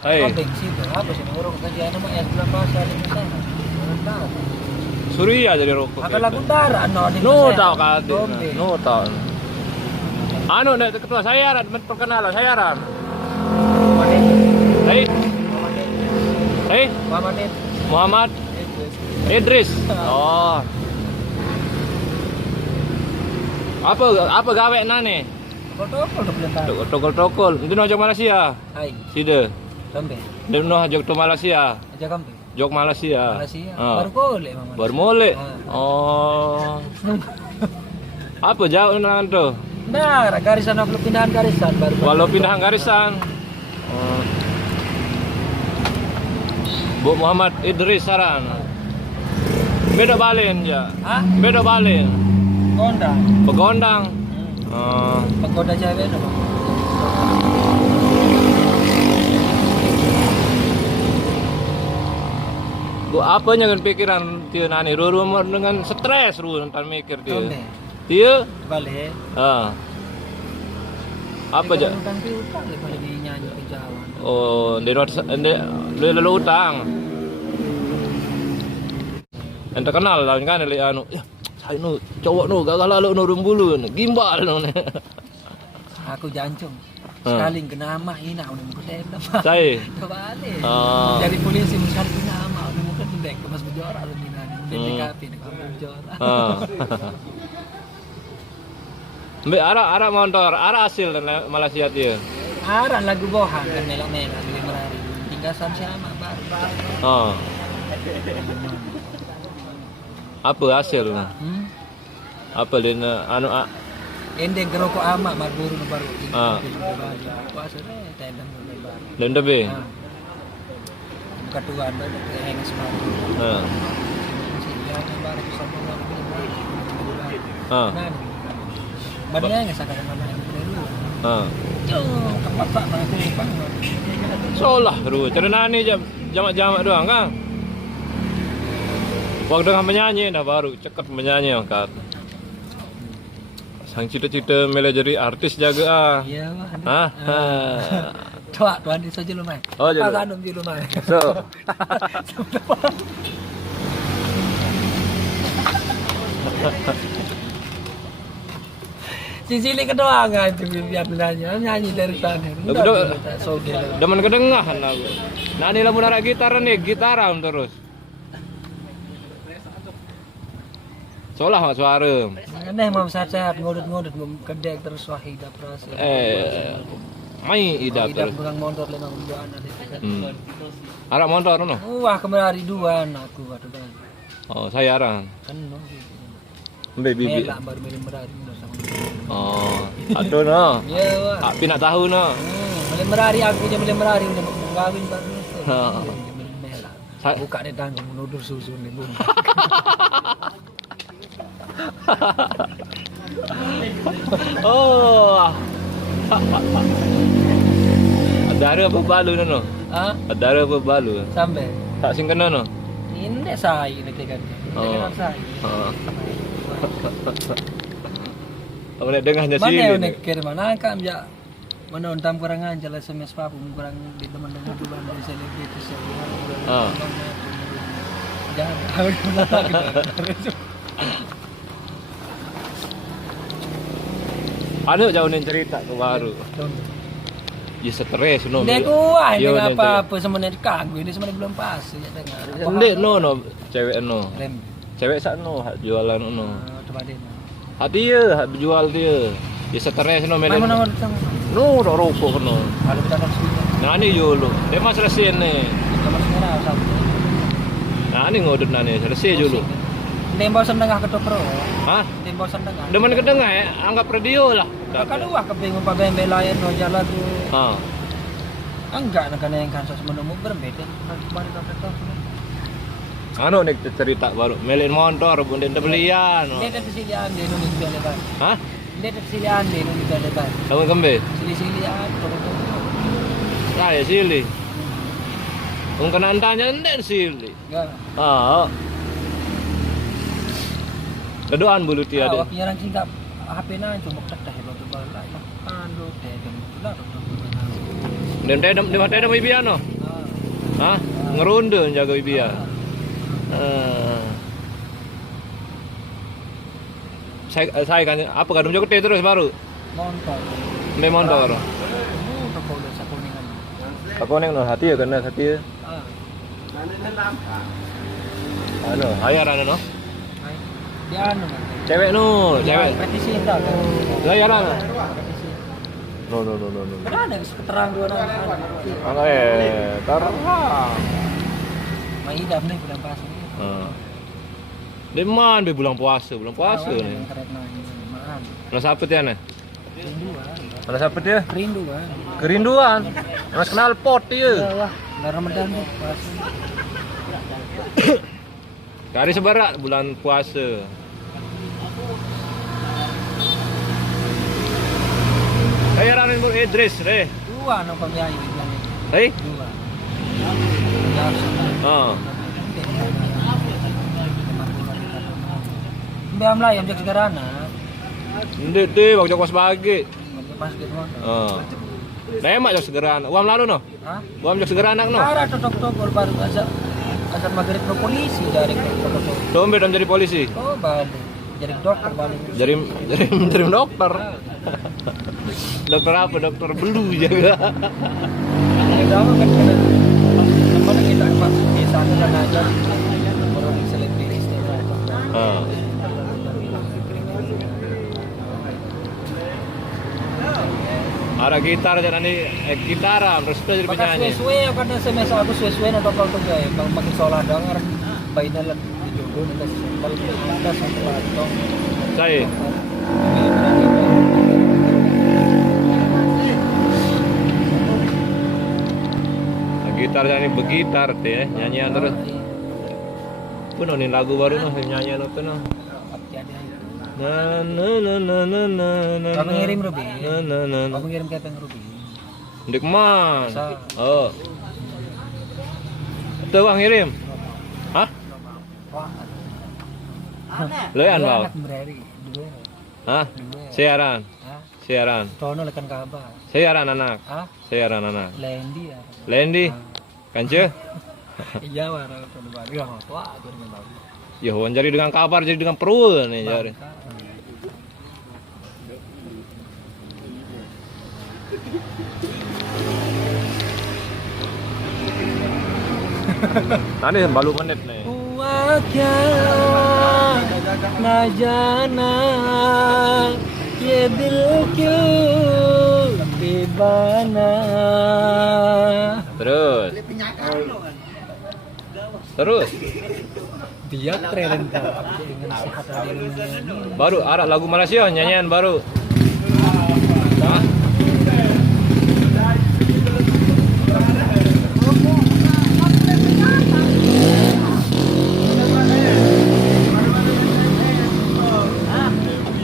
Ay. Kambing situ. Apa sih ngurung kerjaan nama ya sebelah pasar di sana. Surya jadi rokok. Agak lagu darah no di No sana. tau kan. Dombe. No tau. Anu nek ketua sayaran perkenalan sayaran. Hei. Hei, Muhammad Muhammad Idris. Oh. Apa gawe nane? Protokol ke belakang. Tokol-tokol. Itu no jog Malaysia. Hai, Sida. sampai. Itu no jog to Malaysia. Aja kambing. Jog Malaysia. Malaysia. Ah. Baru boleh mama. Baru mulai. Ah. Oh. Apa jauh nang tuh? Nah, garisan aku pindahan garisan baru. Walau pindahan garisan. Oh. Bu Muhammad Idris saran. Beda balen ya. Hah? Beda balen. Gondang. Pegondang. Oh. Penggoda cewek no. Bu apa jangan pikiran dia nani ruru dengan stres ruru ntar mikir dia. Dombe. Dia Balik. apa aja? Utang piutang balik di nyanyi ke Jawa. Oh, di lalu utang. Ente kenal lah kan li anu. Ya, saya nu cowok nu gagal lalu nu rumbulu gimbal nu. Aku jancung. Sekali kena ama ina udah muka tenda. Saya. Kebalik. Oh. Dari polisi sekali kena ama udah muka tenda ke Mas Bejora lu dina. DTKP nek Bejora. Mbak ara motor, ara hasil Malaysia dia. Aran lagu bohan kan melak-melak di Merari. Tinggal sama baru. Oh. Apa hasil? Apa dia anu Endeng kerokok ama marburu baru. Puasa tenda baru. dan debe. Ketuaan baru yang sebaru. Yang baru sama orang. Badnya nggak sakit mana yang dulu. Kepak mana tu Solah ru, cerita ni jamak-jamak doang kan. Waktu dengan menyanyi dah baru cekat menyanyi angkat. Sang cita-cita mela jadi artis jaga ah. Iya, tuan di saja lumai. Oh, jadi. Pakai di lumai. So. Sisili kedua kan itu biar nyanyi dari sana. Demen kedengahan aku. Nah ini lamun ara gitar nih, gitaran terus. Solah mak suara. Aneh mau sehat ngodot kedek terus wahida proses. Mai ida terus. Pegang motor lemang buan ada. Ara motor no. Wah kemari dua aku waktu kan. Oh, saya arang. Kan no. Bibi. Melak baru milih merari sama. Oh, aduh no. Iya wah. Api nak tahu no. Milih merari aku je milih merari udah gawin baru. Ha. Milih melak. Buka deh tanggung menudur susu nih bun. Oh. Ada apa balu no? Hah? Ada apa balu? Sampai. Tak sing kena no. Ini saya ini kan. Ini saya. Oh. Apa nak dengarnya Mana sini? yang nak kira mana kan ya. Mana untam kurang aja lah SMS papu kurang di teman-teman dulu dari selebritis ya. Jangan Ada jauh nih cerita ke baru. Ya stres no. Dia kuah ini apa-apa sebenarnya kagum ini sebenarnya belum pas ya dengar. Ndek no cewek no. Rem. Cewek sak no jualan no. Coba deh. Hati ya jual dia. Ya stres no melen. Mana No ro rokok no. kalau kita harus Nah ni dulu. Dia mas selesai ni. kamar merah satu. Nah ni ngodot nani selesai dulu. Dembau sendengah ke tokro. Hah? Dembau sendengah. Demen kedengah ya, anggap radio lah. Kedua kepingin pa bembe layan no jalan tu. Ha. Enggak nak kena yang kansos menemu berbeda. Kemarin dapat tahu. Anu nek cerita baru melin motor pun den belian. Dia dah persilian dia nu di lebar. Hah? Dia dah persilian dia nu di lebar. Tahu kembe? Sili-silian Saya silih. Wong kena tanya enden silih. enggak. Ah. Kedoan bulu ti ada. Awak nyerang singkap HP na cuma teteh batu balai. Ando teh dem. Den teh dem ibiano. Hah? Ngerunde jaga Ibia. Saya kan apa kadung jaga terus baru. Motor. Motor. Udah kau udah sakuningan. Aku neng no hati ya karena hati ya. Anu, ayaran no. Dia anu kan. Cewek no, cewek. Petisi entar kan. Ayaran. Petisi. No. Kan ada keterang dua orang. Terang. Mai idam nih bulan puasa. Deman be bulan puasa nih. Maan. Mana sapet ya nih? Rinduan. Mana sapet ya? Rinduan. Kerinduan. Mas kenal pot Ya ya. wah, udah Ramadan tuh puasa. Kari sebarak bulan puasa. Ayaran Ibu Idris deh. Dua no pembiayaan bilang. Hei? Dua. Oh. Biam lah yang jaga garana. Ndek waktu kos pagi. Pas gitu mah. Oh. Nemak jok segeran. Uam lalu no? Hah? Uam jok segeran anak no? Ara tok baru asal maghrib no polisi dari tok. Dombe dong jadi polisi. Oh, balik. Jadi dokter balik. Jadi dokter. Dokter apa? Dokter belu jaga. Ada apa kan kena apa kita pas di sana kan aja orang selebritis itu. Ah. Ada gitar jadi gitaran terus itu jadi penyanyi. Suwe karena semasa aku suwe atau kalau tuh gaya bang makin solar dengar baiknya lah di jodoh nih kasih sempal ada sempal atau Saya. Gitar jadi begitar teh ya, nyanyian terus. Pun nih lagu baru noh nyanyian itu noh. Na na na na na na na. Kamu ngirim Ruby. Na. Kamu ngirim ke Peng Ruby. Ndek man. Masa? Oh. Tuh bang ngirim. Hah? Loyan bang. Anak berari dua. Hah? Siaran. Hah? Siaran. Tono lekan kabar. Siaran anak. Hah? Siaran anak. Lendi ya. Lendi. Kance? Iya warna tono baru yang tua aku dengan baru. Ya, wan jadi dengan kabar jadi dengan perul nih jadi. Tadi baru menit nih. Wajah najana ye dilku bibana. Terus. Dia keren dengan sehat hari ini. Baru ada lagu Malaysia nyanyian baru. Hah?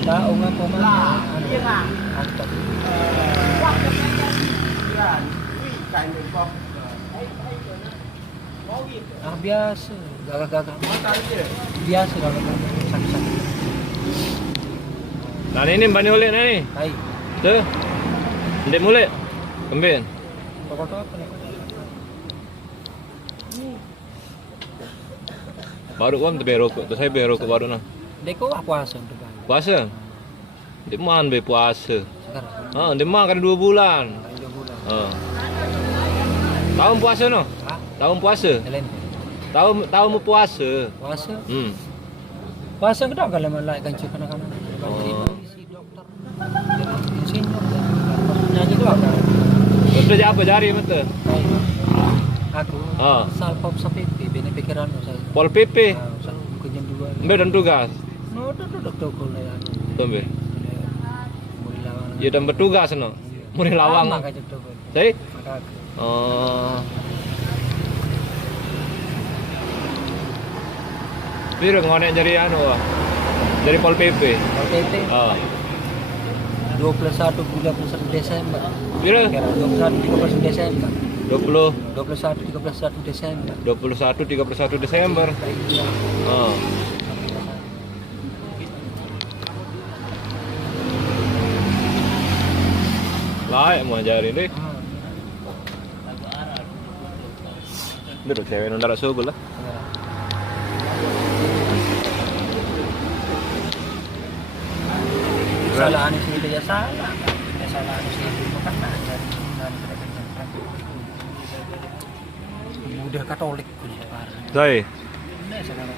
Tahu nggak pemain? Biasa, gagak-gagak. Biasa gagak-gagak. Sakit-sakit. Nah ini bani ulit nih. Hai. Tuh. Ndek mulit. Kembin. Pokok apa nih? Baru kan berokok, terus saya berokok baru nah. Deko wah puasa untuk kan. Puasa. Ndek man be puasa. Sekarang. Ndek man kan 2 bulan. 2 bulan. Tahun puasa no? Hah? Tahun puasa. Lain. Tahun mau puasa. Puasa. Puasa Puasa kedua kalau mulai kan cuci anak-anak. Si dokter. Insinyur. Nyanyi itu apa? Udah apa jari betul? Aku. Salpop sapipi, bini pikiran saya. Pol PP. Saya bukan dua. Mbe dan tugas. No, dokter kuliah. Tombe. Ya dan bertugas no. Muni lawang. Saya? Piro ngonek jadi anu wah. Dari Pol PP. Pol PP. 21 Desember. Piro? 21 Desember. 20 21 Desember. 31 Desember. Layak mau jari deh. Dulu cewek nundar subuh lah. Kesalahan sih dia salah. Kesalahan sih bukan ada. Udah Katolik punya parah. Saya Ini sekarang